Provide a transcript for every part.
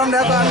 धन्यवाद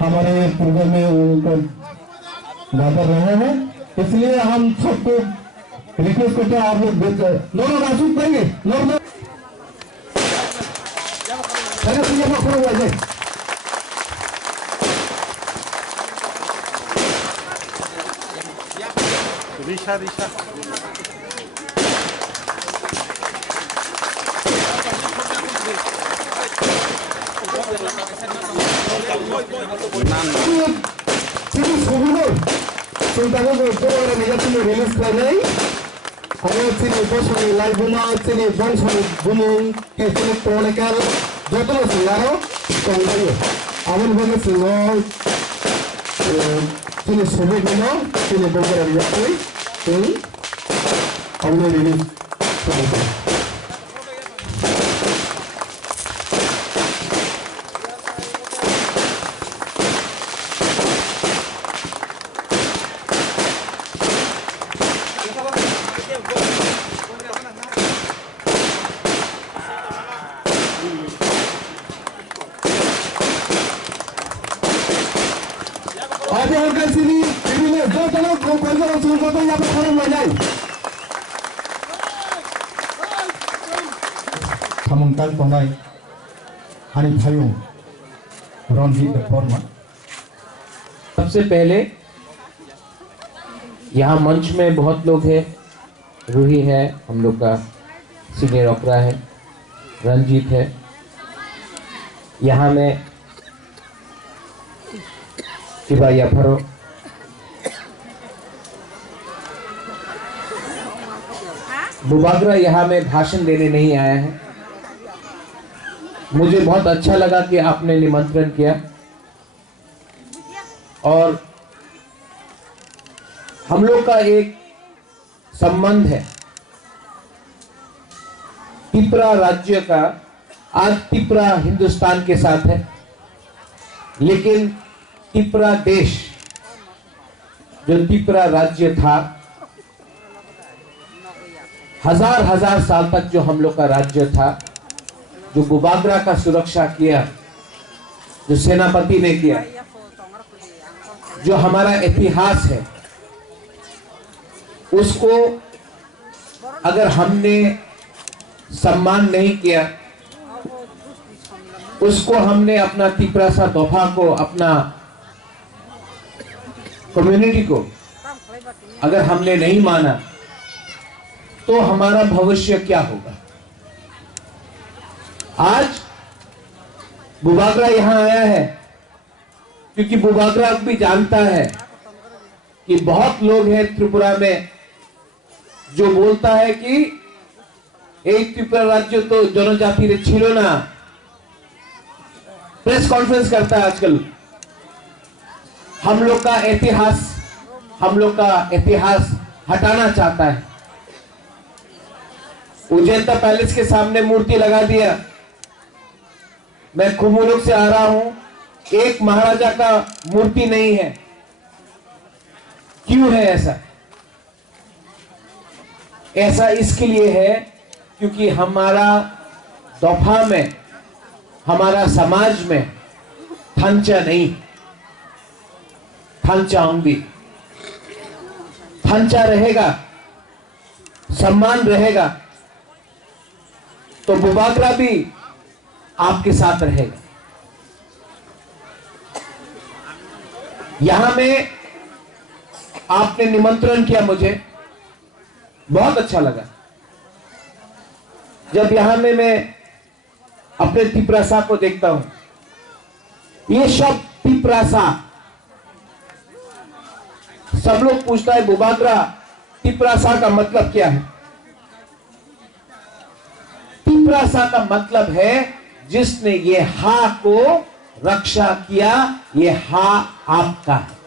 हमारे प्रोग्राम में उनको नजर रहे हैं, इसलिए हम सबको रिक्वेस्ट करते हैं आप लोग दोनों राजू करेंगे ऋषा रिलीज करनाय आरो सिनि बसनि लाइभमा सिनि बंसनि बुमुं केसनि टनिकल जतन सिलारो संगायो आवन बने सिनो सिनि सुबुगनो सिनि बगरा याखै सिनि आवन रिलीज करनाय सबसे पहले यहाँ मंच में बहुत लोग हैं, रूही है, हम लोग का सीनियर ओकरा है, रंजीत है, यहाँ में शिवा याफरो, बुबागरा यहाँ में भाषण देने नहीं आया है। मुझे बहुत अच्छा लगा कि आपने निमंत्रण किया और हम लोग का एक संबंध है त्रिपुरा राज्य का। आज त्रिपुरा हिंदुस्तान के साथ है, लेकिन त्रिपुरा देश जो त्रिपुरा राज्य था, हजार साल तक जो हम लोग का राज्य था, जो बुबागरा का सुरक्षा किया, जो सेनापति ने किया, जो हमारा इतिहास है, उसको अगर हमने सम्मान नहीं किया, उसको हमने अपना त्रिपुरा सा दोफा को, अपना कम्युनिटी को अगर हमने नहीं माना, तो हमारा भविष्य क्या होगा। आज बुबागरा यहां आया है क्योंकि बुबागरा भी जानता है कि बहुत लोग हैं त्रिपुरा में जो बोलता है कि एक त्रिपुरा राज्य तो जनजाति रे छिलो ना, प्रेस कॉन्फ्रेंस करता है आजकल। हम लोग का इतिहास हटाना चाहता है। उज्जैनता पैलेस के सामने मूर्ति लगा दिया। मैं खुमुलुक से आ रहा हूं, एक महाराजा का मूर्ति नहीं है। क्यों है ऐसा? ऐसा इसके लिए है क्योंकि हमारा दोफा में, हमारा समाज में थांचा नहीं, थांचा होंगी। थांचा रहेगा, सम्मान रहेगा, तो बुबागरा भी आपके साथ रहेगा। यहां में आपने निमंत्रण किया, मुझे बहुत अच्छा लगा। जब यहां में मैं अपने तिपरासा को देखता हूं, ये शब्द तिपरासा, सब लोग पूछता है बुबागरा तिपरासा का मतलब क्या है? तिपरासा का मतलब है जिसने ये हा को रक्षा किया, ये हा आपका है।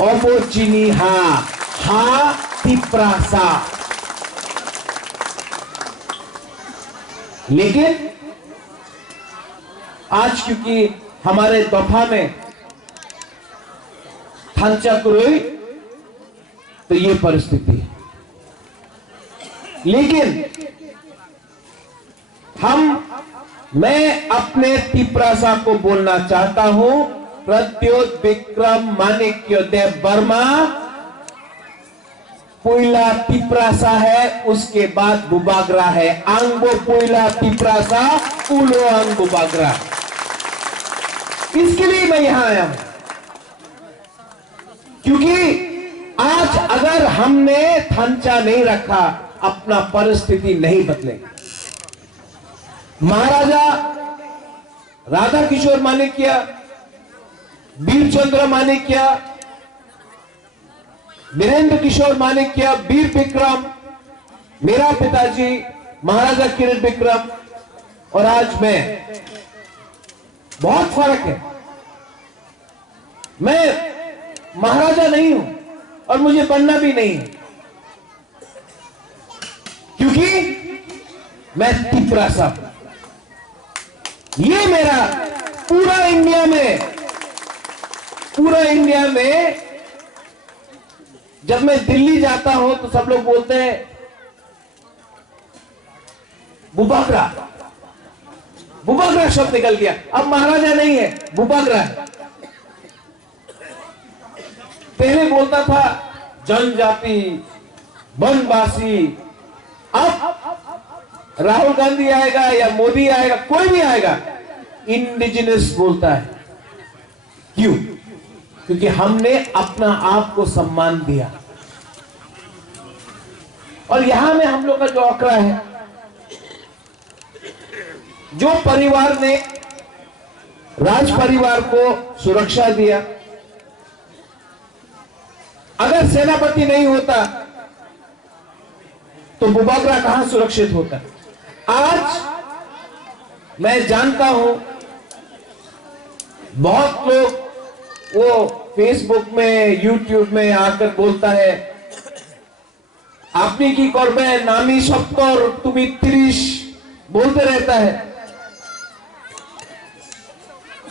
और वो चीनी हा तिपरासा। लेकिन आज क्योंकि हमारे दोफा में थांचा कुरोई, तो ये परिस्थिति है। लेकिन मैं अपने तिपरासा को बोलना चाहता हूं, प्रद्योत विक्रम माणिक्योदय वर्मा पुइला तिपरासा है, उसके बाद बुबागरा है। आंगो पुइला तिपरासा, उलो आंग बुबागरा। इसके लिए मैं यहां आया हूं, क्योंकि आज अगर हमने थांचा नहीं रखा, अपना परिस्थिति नहीं बदलेगी। महाराजा राधा किशोर माणिक्य, वीरचंद्र माणिक्य, वीरेंद्र किशोर माणिक्य, वीर विक्रम, मेरा पिताजी महाराजा किरण विक्रम, और आज मैं, बहुत फर्क है। मैं महाराजा नहीं हूं और मुझे बनना भी नहीं है, क्योंकि मैं तिपरासा हूं। ये मेरा पूरा इंडिया में जब मैं दिल्ली जाता हूं तो सब लोग बोलते हैं बुबागरा, बुबागरा शब्द निकल गया। अब महाराजा नहीं है, बुबागरा है। पहले बोलता था जनजाति, वनवासी। अब राहुल गांधी आएगा या मोदी आएगा, कोई भी आएगा, इंडिजिनस बोलता है। क्यों? क्योंकि हमने अपना आप को सम्मान दिया। और यहां में हम लोग का जो आंकड़ा है, जो परिवार ने राज परिवार को सुरक्षा दिया, अगर सेनापति नहीं होता तो बुबागरा कहां सुरक्षित होता? आज मैं जानता हूं बहुत लोग वो फेसबुक में, यूट्यूब में आकर बोलता है आपने की करबे नामी सत्तर तुम्हें 30 बोलते रहता है।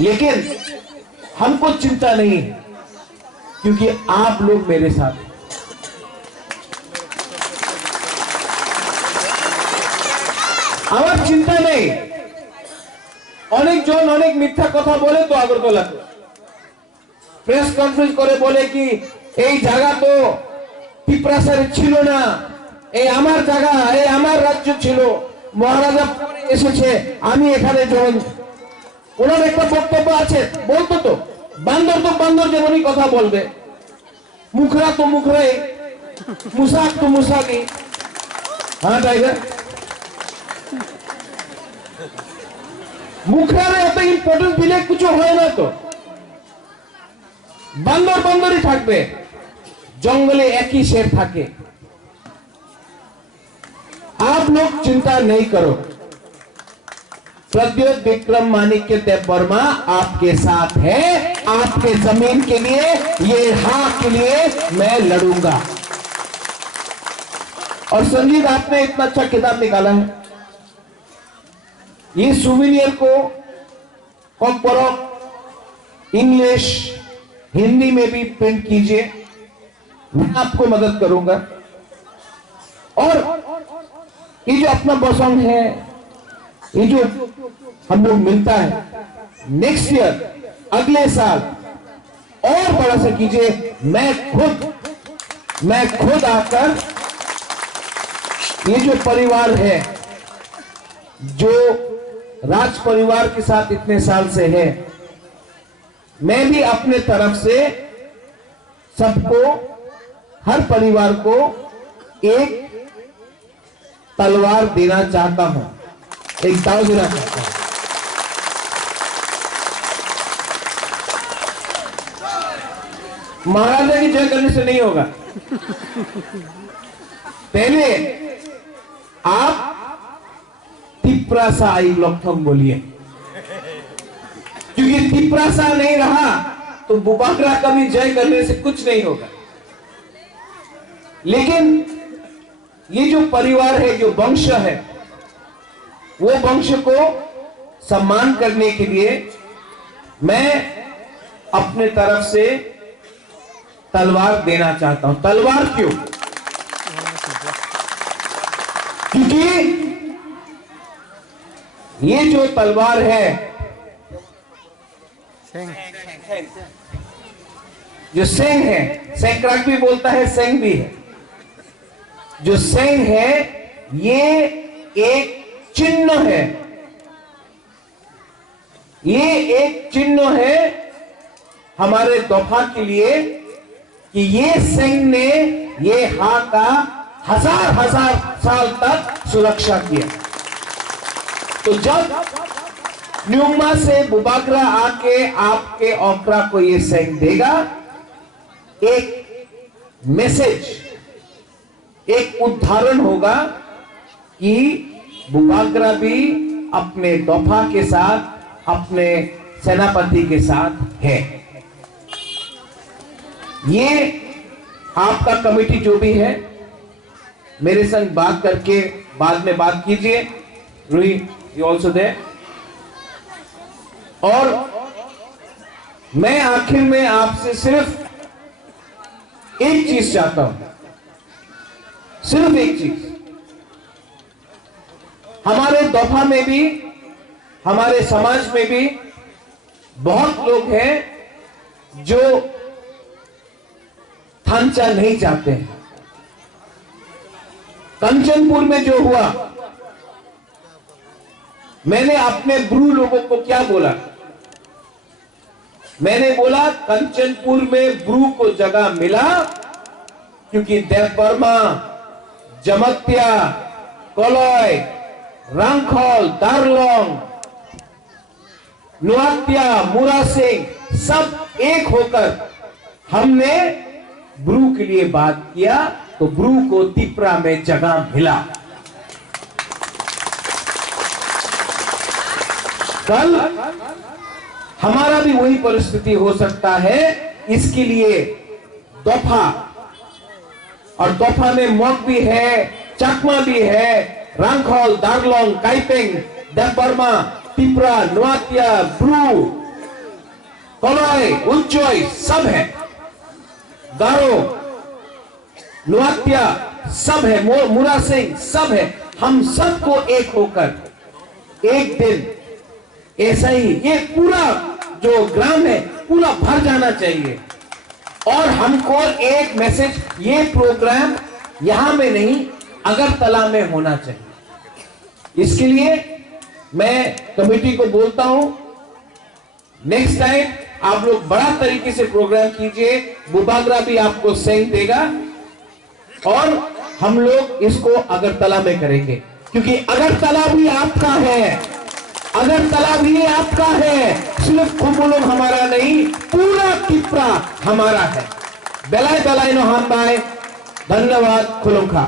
लेकिन हमको चिंता नहीं है, क्योंकि आप लोग मेरे साथ हैं। আমার চিন্তা নেই। অনেকজন অনেক মিথ্যা কথা বলে তো আগরতলা প্রেস কনফারেন্স করে বলে কি এই জায়গা তো তিপরাসারে ছিল না, এই আমার জায়গা, এই আমার রাজ্য ছিল, মহারাজা এসেছে, আমি এখানে যখন, ওনার একটা বক্তব্য আছে, বলতো তো বান্দর যেমনই কথা বলবে, মুখরা তো মুখরাই, মুসাক তো মুসাকি। হ্যাঁ টাইগার, মুখরারে এত ইম্পর্টেন্স দিলে কিছু হয় না তো, বান্দরই থাকবে। জঙ্গলে একই শের থাকে, आप लोग चिंता नहीं करो, प्रद्योत विक्रम माणिक्य देववर्मा आपके साथ है। आपके जमीन के लिए, ये हक के लिए मैं लड़ूंगा। और संजीत, आपने इतना अच्छा किताब निकाला है, ये सुविनियर को कॉर्पोरेट इंग्लिश हिंदी में भी प्रिंट कीजिए, मैं आपको मदद करूंगा। और ये जो अपना बॉसोंग है, ये जो हम लोग मिलता है, नेक्स्ट ईयर, अगले साल और बड़ा सा कीजिए। मैं खुद आकर ये जो परिवार है, जो राज परिवार के साथ इतने साल से है, मैं भी अपने तरफ से सबको, हर परिवार को एक तलवार देना चाहता हूं, एक दाव देना चाहता हूं। महाराजा की जय करने से नहीं होगा। पहले आप तिप्रासा आई लोकथम बोलिए, क्योंकि तिप्रासा नहीं रहा तो बुबागरा का भी जय करने से कुछ नहीं होगा। लेकिन ये जो परिवार है, जो वंश है, वो वंश को सम्मान करने के लिए मैं अपने तरफ से तलवार देना चाहता हूं। तलवार क्यों? क्योंकि ये जो तलवार है, जो सेंग है, सेंक्राक भी बोलता है, सेंग भी है, जो सेंग है, ये एक चिन्ह है, ये एक चिन्ह है हमारे दोफा के लिए कि ये सेंग ने ये हा का हजार साल तक सुरक्षा किया। तो जब न्यूमा से बुबागरा आके आपके ओकरा को ये सेंग देगा, एक मैसेज, एक उदाहरण होगा कि बुबागरा भी अपने दोफा के साथ, अपने सेनापति के साथ है। ये आपका कमेटी जो भी है, मेरे संग बात करके बाद में बात कीजिए। Roohi, you also there. और मैं आखिर में आपसे सिर्फ एक चीज चाहता हूं, सिर्फ एक चीज। हमारे दोफा में भी, हमारे समाज में भी बहुत लोग हैं जो थांचा नहीं चाहते हैं। कंचनपुर में जो हुआ, मैंने अपने ब्रू लोगों को क्या बोला? मैंने बोला कंचनपुर में ब्रू को जगह मिला क्योंकि देववर्मा, जमत्या, कोलोय, रंगखोल, दारलोंग, नुआत्या, मुरा सिंह सब एक होकर हमने ब्रू के लिए बात किया, तो ब्रू को तिप्रा में जगह मिला। कल हमारा भी वही परिस्थिति हो सकता है। इसके लिए दोफा, और दोफा में मोक भी है, चकमा भी है, रंगखोल, दारलोंग, काइपेंग, देववर्मा, तिप्रा, नुआत्या, ब्रू, कोलोय, उच्चोय सब है, गारो, नुआत्या सब है, मुरा सिंह सब है। हम सबको एक होकर एक दिन ऐसा ही ये पूरा जो ग्राम है पूरा भर जाना चाहिए। और हमको एक मैसेज, ये प्रोग्राम यहां में नहीं, अगरतला में होना चाहिए। इसके लिए मैं कमेटी को बोलता हूं, नेक्स्ट टाइम आप लोग बड़ा तरीके से प्रोग्राम कीजिए। बुबागरा भी आपको सेंग देगा और हम लोग इसको अगरतला में करेंगे, क्योंकि अगरतला भी आपका है, अगरतला भी आपका है, सिर्फ खुमुलुंग हमारा नहीं, पूरा तिप्रा हमारा है। बेलाय बेलाय नो हम बाय, धन्यवाद, खुलुंखा।